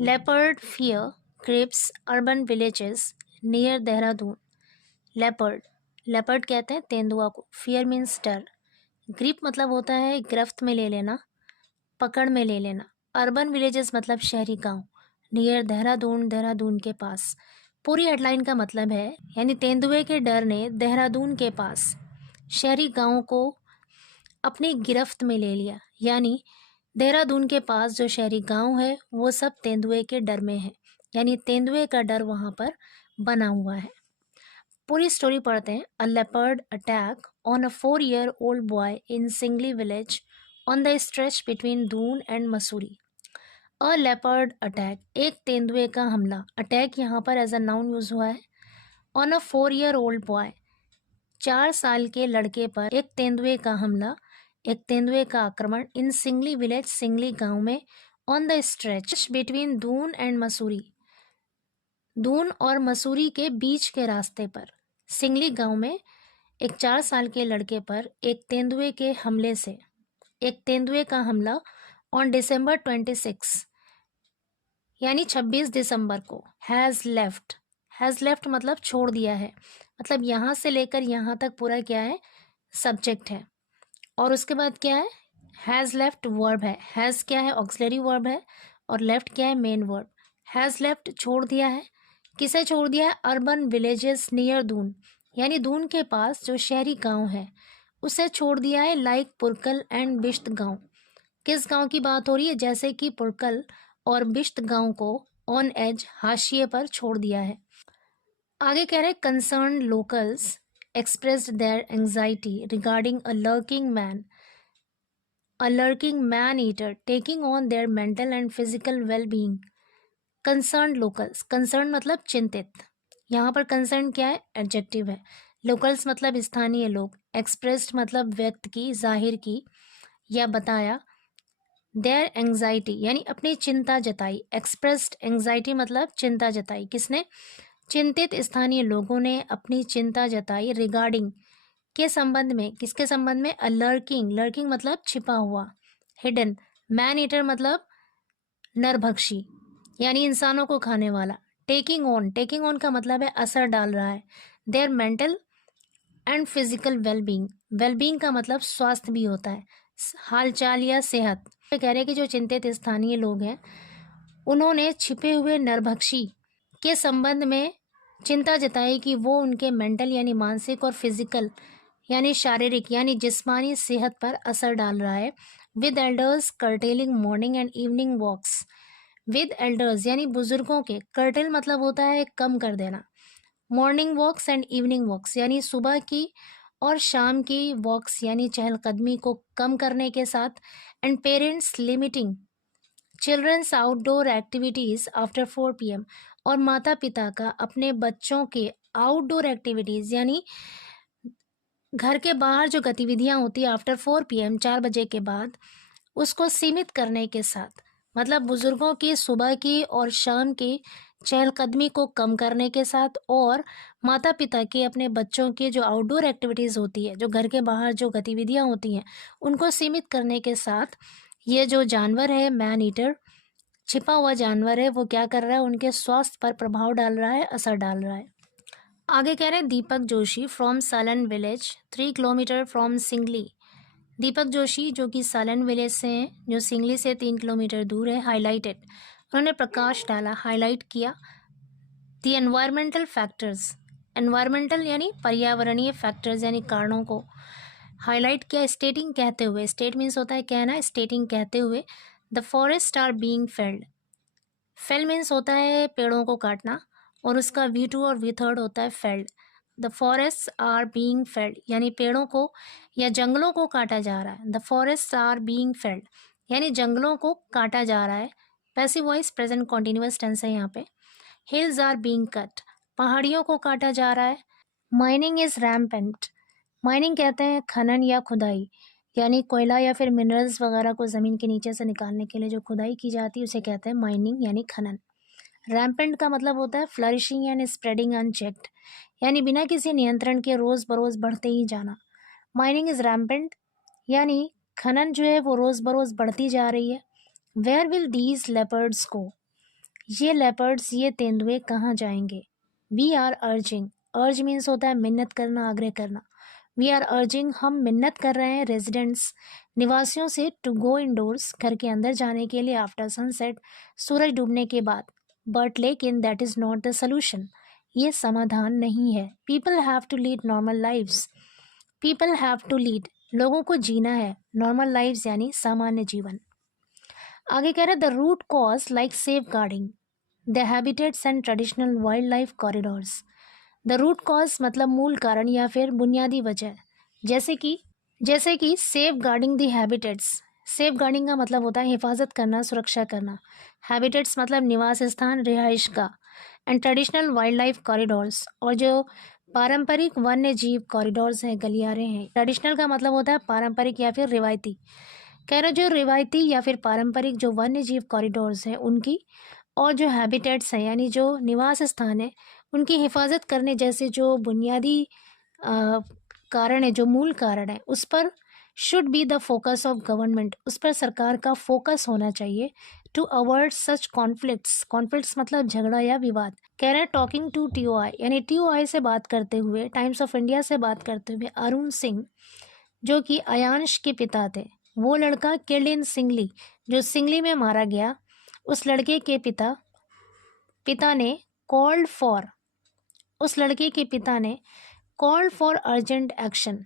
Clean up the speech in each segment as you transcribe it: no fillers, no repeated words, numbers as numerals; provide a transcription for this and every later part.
Leopard fear grips urban villages near Dehradun. Leopard, leopard कहते हैं तेंदुआ को। फियर मीन्स डर। ग्रिप मतलब होता है गिरफ्त में ले लेना, पकड़ में ले लेना। अर्बन विलेजेस मतलब शहरी गांव। नियर देहरादून, देहरादून के पास। पूरी हेडलाइन का मतलब है यानी तेंदुए के डर ने देहरादून के पास शहरी गांवों को अपनी गिरफ्त में ले लिया। यानी देहरादून के पास जो शहरी गांव है वो सब तेंदुए के डर में है, यानी तेंदुए का डर वहां पर बना हुआ है। पूरी स्टोरी पढ़ते हैं। अ leopard attack on a 4 year old boy in singly village on the stretch between Doon and Mussoorie. A leopard attack, एक तेंदुए का हमला। अटैक यहाँ पर एज अ नाउन यूज हुआ है। On a 4 year old boy, 4 साल के लड़के पर एक तेंदुए का हमला, एक तेंदुए का आक्रमण। इन सिंगली विलेज, सिंगली गांव में। On the stretch between Doon and Mussoorie, Doon और मसूरी के बीच के रास्ते पर। सिंगली गांव में एक 4 साल के लड़के पर एक तेंदुए के हमले से, एक तेंदुए का हमला ऑन December 26 यानी 26 दिसंबर को। हैज़ लेफ्ट, हैज़ लेफ्ट मतलब छोड़ दिया है, मतलब यहाँ से लेकर यहाँ तक पूरा क्या है, सब्जेक्ट है। और उसके बाद क्या है, हैज़ लेफ्ट वर्ब है। हैज़ क्या है, ऑक्सिलरी वर्ब है, और लेफ्ट क्या है, मेन वर्ब। हैज़ लेफ्ट छोड़ दिया है। किसे छोड़ दिया है, अर्बन विलेजेस नियर दून, यानी दून के पास जो शहरी गांव है उसे छोड़ दिया है। लाइक पुरकल एंड बिश्त गांव, किस गांव की बात हो रही है, जैसे कि पुरकल और बिश्त गांव को ऑन एज, हाशिए पर छोड़ दिया है। आगे कह रहे concern locals expressed their anxiety regarding a lurking man-eater taking on their mental and physical well-being. Concerned locals, concerned मतलब चिंतित। यहाँ पर concerned क्या है, एडजेक्टिव है। locals मतलब स्थानीय लोग। expressed मतलब व्यक्त की, जाहिर की या बताया। their anxiety यानी अपनी चिंता जताई। expressed anxiety मतलब चिंता जताई, किसने, चिंतित स्थानीय लोगों ने अपनी चिंता जताई। रिगार्डिंग के संबंध में, किसके संबंध में, अ लर्किंग, लर्किंग मतलब छिपा हुआ, हिडन। मैन ईटर मतलब नरभक्षी यानी इंसानों को खाने वाला। टेकिंग ऑन, टेकिंग ऑन का मतलब है असर डाल रहा है। Their mental and physical wellbeing, wellbeing का मतलब स्वास्थ्य भी होता है, हालचाल या सेहत। कह रहे हैं कि जो चिंतित स्थानीय लोग हैं उन्होंने छिपे हुए नरभक्षी के संबंध में चिंता जताई कि वो उनके मेंटल यानी मानसिक और फिजिकल यानी शारीरिक यानी जिस्मानी सेहत पर असर डाल रहा है। With elders curtailing morning and evening walks, with elders यानी बुजुर्गों के, कर्टेल मतलब होता है कम कर देना। मॉर्निंग वॉक्स एंड इवनिंग वॉक्स यानी सुबह की और शाम की वॉक्स यानी चहलकदमी को कम करने के साथ। And parents limiting childrens outdoor activities after 4 PM, और माता पिता का अपने बच्चों के आउटडोर एक्टिविटीज़ यानी घर के बाहर जो गतिविधियां होती है आफ्टर 4 PM, 4 बजे के बाद, उसको सीमित करने के साथ। मतलब बुजुर्गों की सुबह की और शाम की चहलकदमी को कम करने के साथ, और माता पिता के अपने बच्चों की जो आउटडोर एक्टिविटीज़ होती है, जो घर के बाहर जो गतिविधियां होती हैं, उनको सीमित करने के साथ ये जो जानवर है मैन ईटर, छिपा हुआ जानवर है, वो क्या कर रहा है, उनके स्वास्थ्य पर प्रभाव डाल रहा है, असर डाल रहा है। आगे कह रहे हैं दीपक जोशी फ्रॉम सालन village 3 kilometre from singly. Deepak Joshi जो कि सालन विलेज से हैं, जो सिंगली से 3 किलोमीटर दूर है, हाईलाइटेड, उन्होंने प्रकाश डाला, हाईलाइट किया। द एनवायरमेंटल फैक्टर्स, एनवायरमेंटल यानी पर्यावरणीय फैक्टर्स यानी कारणों को हाईलाइट किया। स्टेटिंग कहते हुए, स्टेट मीन्स होता है कहना, स्टेटिंग कहते हुए। The forest are being felled, fell means होता है पेड़ों को काटना, और उसका V2 और V3 होता है felled. The forest are being felled यानी पेड़ों को या जंगलों को काटा जा रहा है। The forest are being felled यानी जंगलों को काटा जा रहा है। Passive voice present continuous tense है यहाँ पे। हिल्स आर बीइंग कट, पहाड़ियों को काटा जा रहा है। माइनिंग इज रैम्पेंट, माइनिंग कहते हैं खनन या खुदाई, यानी कोयला या फिर मिनरल्स वगैरह को ज़मीन के नीचे से निकालने के लिए जो खुदाई की जाती है उसे कहते हैं माइनिंग यानी खनन। रैम्पेंट का मतलब होता है फ्लरिशिंग यानी स्प्रेडिंग अनचेक्ड, यानी बिना किसी नियंत्रण के रोज़ बरोज़ बढ़ते ही जाना। माइनिंग इज रैम्पेंट यानी खनन जो है वो रोज़ बरोज़ बढ़ती जा रही है। वेयर विल दीज लेपर्ड्स गो, ये लेपर्ड्स, ये तेंदुए कहाँ जाएंगे? वी आर अर्जिंग, अर्ज मीन्स होता है मिन्नत करना, आग्रह करना। वी आर अर्जिंग, हम मिन्नत कर रहे हैं रेजिडेंट्स, निवासियों से, टू गो इंडोर्स, घर के अंदर जाने के लिए, आफ्टर सनसेट, सूरज डूबने के बाद। बट लेकिन that is not the solution, ये समाधान नहीं है। People have to lead normal lives, people have to lead, लोगों को जीना है, नॉर्मल लाइव्स यानी सामान्य जीवन। आगे कह रहे हैं the root cause like safeguarding the habitats and traditional wildlife corridors. The root cause मतलब मूल कारण या फिर बुनियादी वजह, जैसे कि safeguarding the habitats. Safeguarding का मतलब होता है हिफाजत करना, सुरक्षा करना। हैबिटेट्स मतलब निवास स्थान, रिहाइश का। And traditional wildlife corridors, और जो पारंपरिक वन्य जीव कॉरिडोर्स हैं, गलियारे हैं। ट्रेडिशनल का मतलब होता है पारंपरिक या फिर रिवायती। कह रहे जो रिवायती या फिर पारंपरिक जो वन्य जीव कॉरिडोर्स हैं उनकी, और जो हैबिटेट्स हैं यानी जो निवास स्थान है उनकी हिफाजत करने जैसे जो बुनियादी कारण है, जो मूल कारण है, उस पर should be the focus of government, उस पर सरकार का फोकस होना चाहिए। To avoid such conflicts, conflicts मतलब झगड़ा या विवाद। कह रहे हैं टॉकिंग टू टीओआई, यानी टीओआई से बात करते हुए, टाइम्स ऑफ इंडिया से बात करते हुए अरुण सिंह, जो कि अयांश के पिता थे, वो लड़का किल्ड इन सिंगली, जो सिंगली में मारा गया, उस लड़के के पिता ने कॉल्ड फॉर, उस लड़के के पिता ने called for urgent action,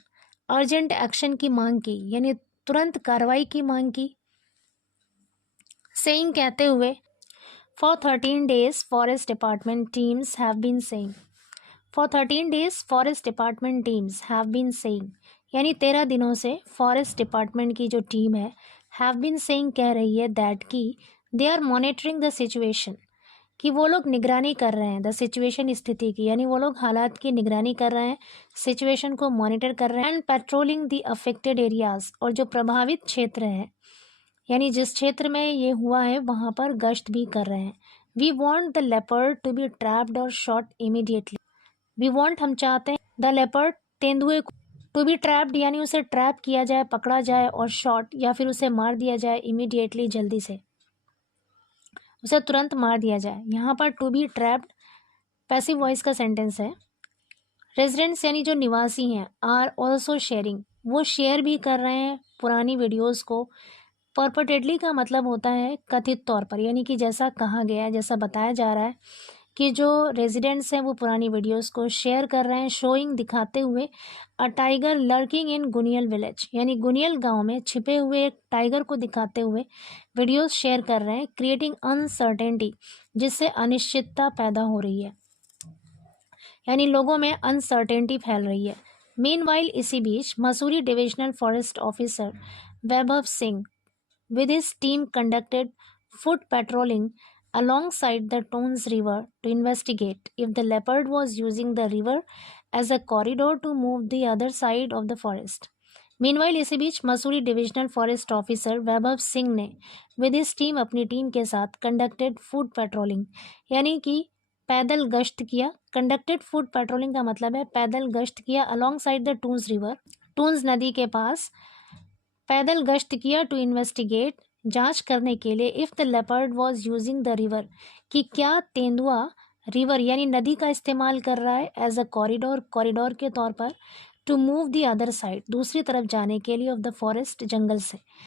urgent action की मांग की, यानी तुरंत कार्रवाई की मांग की। सेइंग कहते हुए, for 13 days forest department teams have been saying, for 13 days forest department teams have been saying, यानी 13 दिनों से फॉरेस्ट डिपार्टमेंट की जो टीम है हैव बीन सेइंग कह रही है दैट की they are monitoring the situation, कि वो लोग निगरानी कर रहे हैं, द सिचुएशन स्थिति की, यानी वो लोग हालात की निगरानी कर रहे हैं, सिचुएशन को मॉनिटर कर रहे हैं। And patrolling the affected areas, और जो प्रभावित क्षेत्र हैं यानी जिस क्षेत्र में ये हुआ है वहाँ पर गश्त भी कर रहे हैं। We want the leopard to be trapped और शॉट इमीडिएटली, वी वॉन्ट हम चाहते हैं द लेपर्ड तेंदुए को, टू बी ट्रैप्ड यानी उसे ट्रैप किया जाए, पकड़ा जाए, और शॉट या फिर उसे मार दिया जाए, इमीडिएटली जल्दी से, उसे तुरंत मार दिया जाए। यहाँ पर to be trapped passive voice का सेंटेंस है। रेजिडेंट्स यानी जो निवासी हैं, आर ऑल्सो शेयरिंग, वो शेयर भी कर रहे हैं पुरानी वीडियोस को। परपटेडली का मतलब होता है कथित तौर पर, यानी कि जैसा कहा गया है, जैसा बताया जा रहा है कि जो रेजिडेंट्स हैं वो पुरानी वीडियोस को शेयर कर रहे हैं, शोइंग दिखाते हुए a tiger lurking in Gunial village, यानी गुनियल गांव में छिपे हुए एक टाइगर को दिखाते हुए वीडियोस शेयर कर रहे हैं। क्रिएटिंग अनसर्टेनिटी, जिससे अनिश्चितता पैदा हो रही है, यानी लोगों में अनसर्टेनिटी फैल रही है। मीनवाइल इसी बीच Mussoorie divisional forest officer Vaibhav Singh with his team conducted foot patrolling alongside the Tons River to investigate if the leopard was using the river as a corridor to move the other side of the forest. Meanwhile, इसी बीच Mussoorie divisional forest officer Vaibhav Singh ने with his team, अपनी team के साथ, conducted food patrolling यानी कि पैदल गश्त किया। कंडक्टेड फूड पेट्रोलिंग का मतलब है पैदल गश्त किया along side the Toons river, Toons नदी के पास पैदल गश्त किया। टू इन्वेस्टिगेट, जांच करने के लिए। If the leopard was using the river, कि क्या तेंदुआ रिवर यानी नदी का इस्तेमाल कर रहा है एज अ कॉरिडोर, कॉरिडोर के तौर पर। To move the other side, दूसरी तरफ जाने के लिए, ऑफ द फॉरेस्ट, जंगल से।